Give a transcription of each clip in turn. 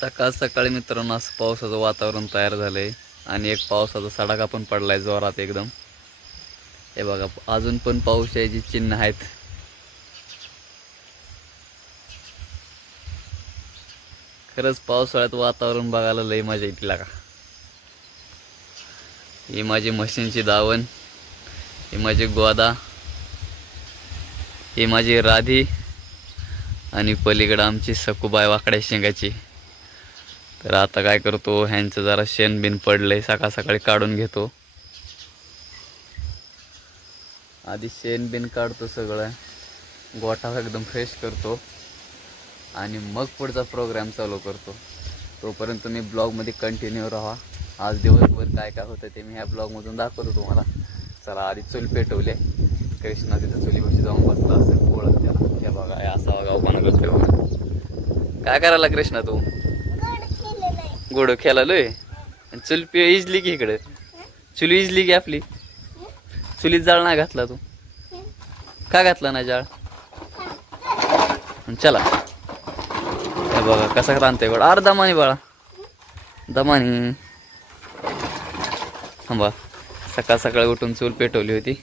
सकाळ सकाळी मित्रांनो असं पावसाचं वातावरण तयार झालंय आणि एक पावसाचा सडाका पण पडलाय जोरात एकदम. हे बघा अजून पण पाऊस यायची चिन्ह आहेत. खरंच पावसाळ्यात वातावरण बघायला लई मजा येते लागा. ही माझी म्हशींची दावण, ही माझी गोदा, ही माझी राधी आणि पलीकडे आमची सकुबाई वाकड्या शेंगाची. तर आता काय करतो, ह्यांचं जरा शेण बिन पडलंय सकाळ सकाळी काढून घेतो. आधी शेण बिन काढतो, सगळं गोठा एकदम फ्रेश करतो आणि मग पुढचा प्रोग्राम चालू करतो. तोपर्यंत मी ब्लॉगमध्ये कंटिन्यू राहा. आज दिवसभर काय काय होतं ते मी ह्या ब्लॉगमधून दाखवतो तुम्हाला. चला आधी चूल पेटवले. कृष्णा तिथं चुलीपाशी जाऊन बसला असेल पोळत त्याला. त्या बघा असा गावपणा करतोय. काय करायला कृष्णा तू? गोड खेळालोय. चुल इजली की इकडे चुली इजली की आपली. चुलीत जाळ नाही घातला तू? का घातला नाही जाळ? चला हे बघा कसा रांधतोय गोड. अरे दमानी बाळा दमानी. बा सकाळ सकाळी उठून चूल पेटवली होती.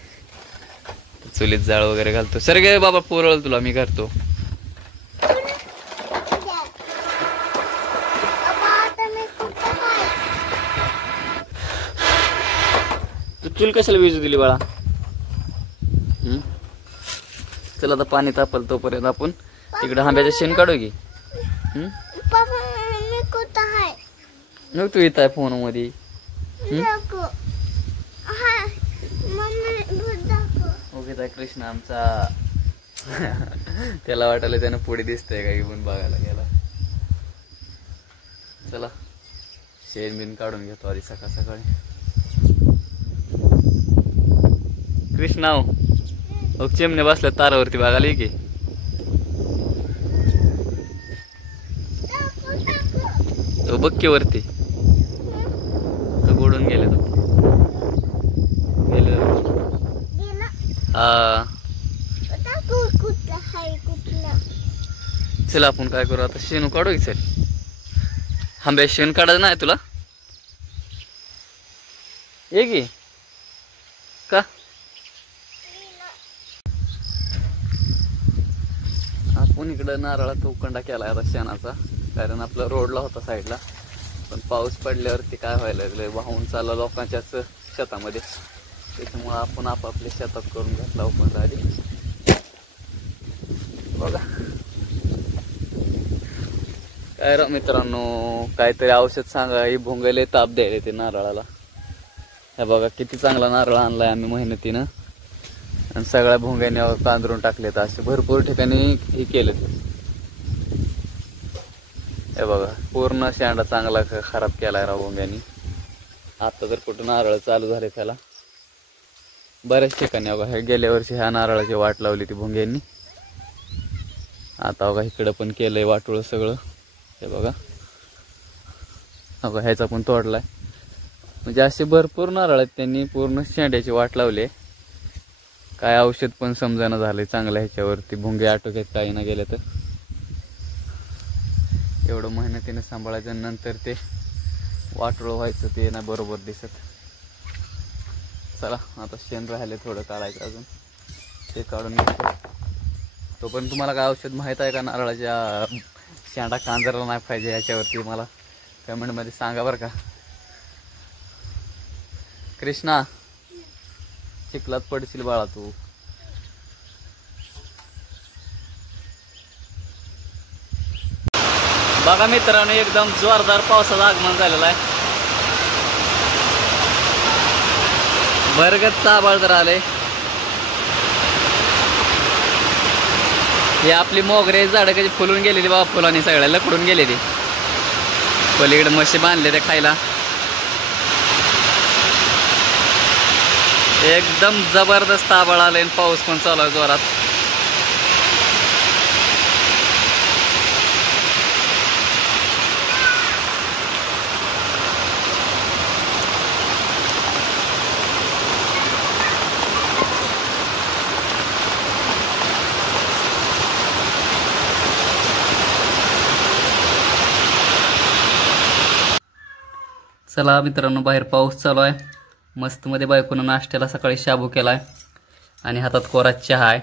चुलीत जाळ वगैरे घालतो. सर गे बाबा पोरळ तुला मी करतो. तू चूल कशाला विजू दिली बाळा? चला आता पाणी तापल तोपर्यंत आपण इकडे आंब्याचं शेण काढू की. मग तू येत आहे फोन मध्ये. ओके कृष्ण आमचा त्याला वाटायला त्यानं पुढे दिसतंय का घेऊन बघायला गेला. चला शेण बिन काढून घेतो आधी सकाळ सकाळी. कृष्णा चिमणे बसल्या तारावरती बघायला की. तो बक्की वरती तो गोडून गेले. तो गेले हा. चला आपण काय करू आता, शेण काढू की. चल आंब्या शेण काढायचं नाही तुला? ये की का? आपण इकडं नारळाचा उकंडा केला आता शेणाचा. कारण आपला रोडला होता साईडला, पण पाऊस पडल्यावरती काय व्हायला लागलं, वाहून चालला लोकांच्याच शेतामध्ये. त्याच्यामुळे आपण आपापल्या शेतात करून घेतला उकंडा आधी. बघा काय रा मित्रांनो, काहीतरी औषध सांगा. ही भोंगायला ताप द्यायला ते नारळाला. हे बघा किती चांगला नारळ आणलाय आम्ही मेहनतीनं आणि सगळ्या भोंग्याने तांदरून टाकलेत. असे भरपूर ठिकाणी हे केलं. हे बघा पूर्ण शेंडा चांगला खराब केलाय राव भोंग्यानी. आता तर कुठं नारळ चालू झाले त्याला बऱ्याच ठिकाणी. बघा हे गेल्या वर्षी ह्या नारळाची वाट लावली ती भोंग्यांनी. आता बघा इकडं पण केलंय वाटोळ सगळं. हे बघा बघा ह्याचा पण तोडलाय. म्हणजे असे भरपूर नारळ आहेत, त्यांनी पूर्ण शेंड्याची वाट लावली. काय औषध पण समजायला झालंय चांगलं ह्याच्यावरती. भोंगे आटोक्यात काही ना गेले तर एवढं मेहनतीने सांभाळायचं, नंतर ते वाटोळ व्हायचं ते ना बरोबर दिसत. चला आता शेण राहिले थोडं काढायचं अजून, ते काढून घेतो. तो पण तुम्हाला काय औषध माहीत आहे का नारळाच्या शेंडा कांजरला नाही पाहिजे याच्यावरती, मला कमेंटमध्ये सांगा बरं का. कृष्णा चिखलात पडशील बाळा तू. बघा मित्रांनो एकदम जोरदार पावसाचं आगमन झालेलं आहे. भरगत आभाळ तर आले. ही आपली मोगरे झाडं कशी फुलून गेलेली बाबा, फुलांनी सगळ्या लकडून गेलेली. पलीकडे म्हशी बांधले ते खायला. एकदम जबरदस्त आभाळ आले आणि पाऊस पण चालू आहे जोरात. चला मित्रांनो, बाहेर पाऊस चालू आहे. मस्त मध्ये बायकोनं नाश्त्याला सकाळी शाबू केलाय आणि हातात कोरा चहा आहे.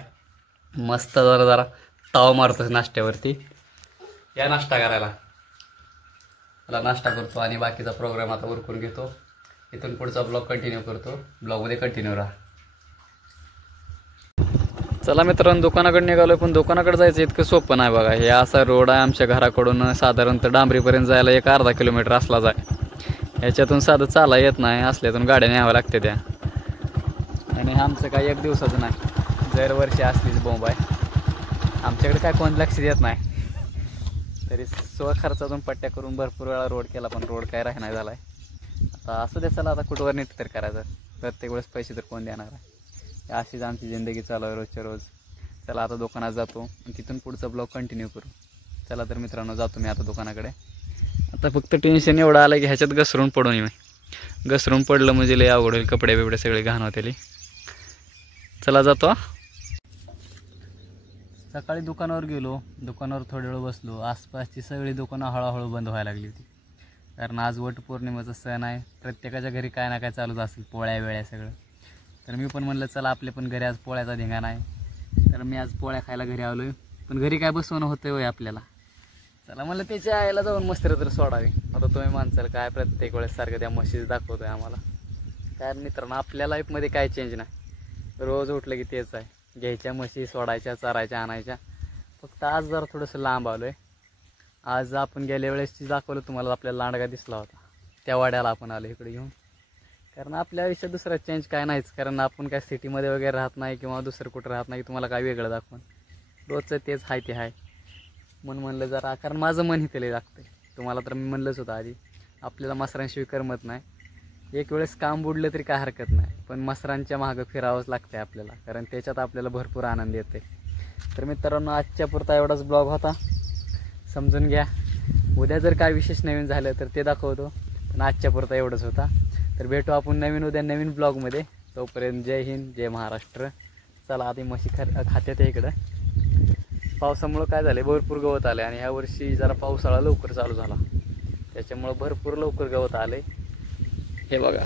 मस्त जरा जरा ताव मारतो नाश्त्यावरती. या नाश्ता करायला. मला नाश्ता करतो आणि बाकीचा प्रोग्राम आता उरकून घेतो. इथून पुढचा ब्लॉग कंटिन्यू करतो. ब्लॉगमध्ये कंटिन्यू राहा. चला मित्रांनो, दुकानाकडे निघालो, पण दुकानाकडे जायचं इतकं सोपं नाही बघा. हे असा रोड आहे आमच्या घराकडून साधारणतः डांबरीपर्यंत जायला 1-अर्धा किलोमीटर असला जाय. ह्याच्यातून साधं चाला येत नाही, असल्यातून गाड्या न्याव्या लागते त्या. आणि आमचं काय एक दिवसाचं नाही, दरवर्षी असलीच बोंब आहे. आमच्याकडे काय कोण लक्ष देत नाही. तरी स्वखर्चातून पट्ट्या करून भरपूर वेळा रोड केला, पण रोड काय नाही झाला आहे. आता असू दे, चला आता कुठवर नीट तर करायचं. प्रत्येक वेळेस पैसे तर कोण देणार आहे. अशीच आमची जिंदगी चालू आहे रोजच्या रोज. चला आता दुकानात जातो आणि तिथून पुढचा ब्लॉग कंटिन्यू करू. चला तर मित्रांनो, जातो मी आता दुकानाकडे. आता फक्त टेन्शन एवढं आलं की ह्याच्यात घसरून पडून येऊ. घसरून पडलं म्हणजे लय अवघड होईल, कपडे बिपडे सगळे घाण होतील. चला जातो. सकाळी दुकानावर गेलो, दुकानावर थोडा वेळ बसलो. आसपासची सगळी दुकानं हळूहळू बंद व्हायला लागली होती, कारण आज वटपौर्णिमेचा सण आहे. प्रत्येकाच्या घरी काय ना काय चालूच असेल, पोळ्या वेळ्या सगळं. तर मी पण म्हणलं चला आपले पण घरी आज पोळ्याचा धिंगाणा आहे. तर मी आज पोळ्या खायला घरी आलो आहे. पण घरी काय बसवणं होतं होय आपल्याला. चला म्हणलं त्याच्या आईला जाऊन मस्त तर सोडावी. आता तुम्ही माणसाल काय प्रत्येक वेळेस सारखं त्या म्हशीच दाखवतोय आम्हाला. काय मित्रांनो, आपल्या लाईफमध्ये काय चेंज नाही. रोज उठलं की तेच आहे, घ्यायच्या म्हशी, सोडायच्या, चारायच्या, आणायच्या. फक्त आज जरा थोडंसं लांब आलो आहे. आज आपण गेल्या वेळेसची दाखवलं तुम्हाला, आपल्याला लांडगा दिसला होता, त्या वाड्याला आपण आलो इकडे घेऊन. कारण आपल्या आयुष्यात दुसरा चेंज काय नाहीच. कारण आपण काय सिटीमध्ये वगैरे राहत नाही किंवा दुसरं कुठं राहत नाही, तुम्हाला काय वेगळं दाखवून. रोजचं तेच आहे ते आहे. म्हणून म्हणलं जरा, कारण माझं मन इथे लय लागतं. तुम्हाला तर मी म्हणलंच होतं आधी, आपल्याला मसरांशिवाय करमत नाही. एक वेळेस काम बुडलं तरी काय हरकत नाही, पण मसरांच्या मागं फिरावंच लागतं आपल्याला, कारण त्याच्यात आपल्याला भरपूर आनंद येते. तर मित्रांनो, आजच्या पुरता एवढाच ब्लॉग होता, समजून घ्या. उद्या जर काय विशेष नवीन झालं तर ते दाखवतो, पण आजच्या पुरता एवढंच होता. तर भेटू आपण उद्या नवीन ब्लॉगमध्ये. तोपर्यंत जय हिंद, जय महाराष्ट्र. चला आधी म्हशी खात्यात इकडं. पावसामुळं काय झालं, भरपूर गवत आले आणि ह्या वर्षी जरा पावसाळा लवकर चालू झाला, त्याच्यामुळं भरपूर लवकर गवत आले. हे बघा,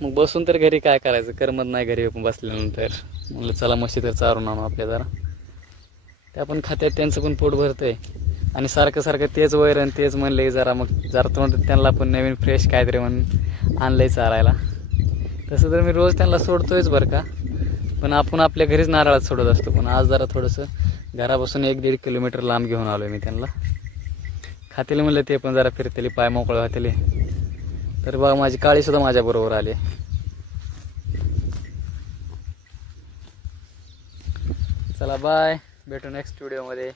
मग बसून तर घरी काय करायचं, करमत नाही घरी बसल्यानंतर. म्हणलं चला म्हशी तर चारून आणू आपल्या जरा. त्या पण खात्यात, त्यांचं पण पोट भरतंय. आणि सारखं सारखं तेच वैरण तेच म्हणले, जरा मग जरा तोंड त्यांना पण नवीन फ्रेश काहीतरी म्हणून आणलंय चारायला. तसं तर मी रोज त्यांना सोडतोयच बरं का, पण आपण आपल्या घरीच नारळात सोडत असतो. पण आज जरा थोडंसं घरापासून 1-1.5 किलोमीटर लांब घेऊन आलो मी त्यांना. खातेले म्हणलं ते पण जरा फिरतेली, पाय मोकळे होतेले. तर बघा माझी काळीसुद्धा माझ्याबरोबर आली. चला बाय, भेटू नेक्स्ट व्हिडिओमध्ये.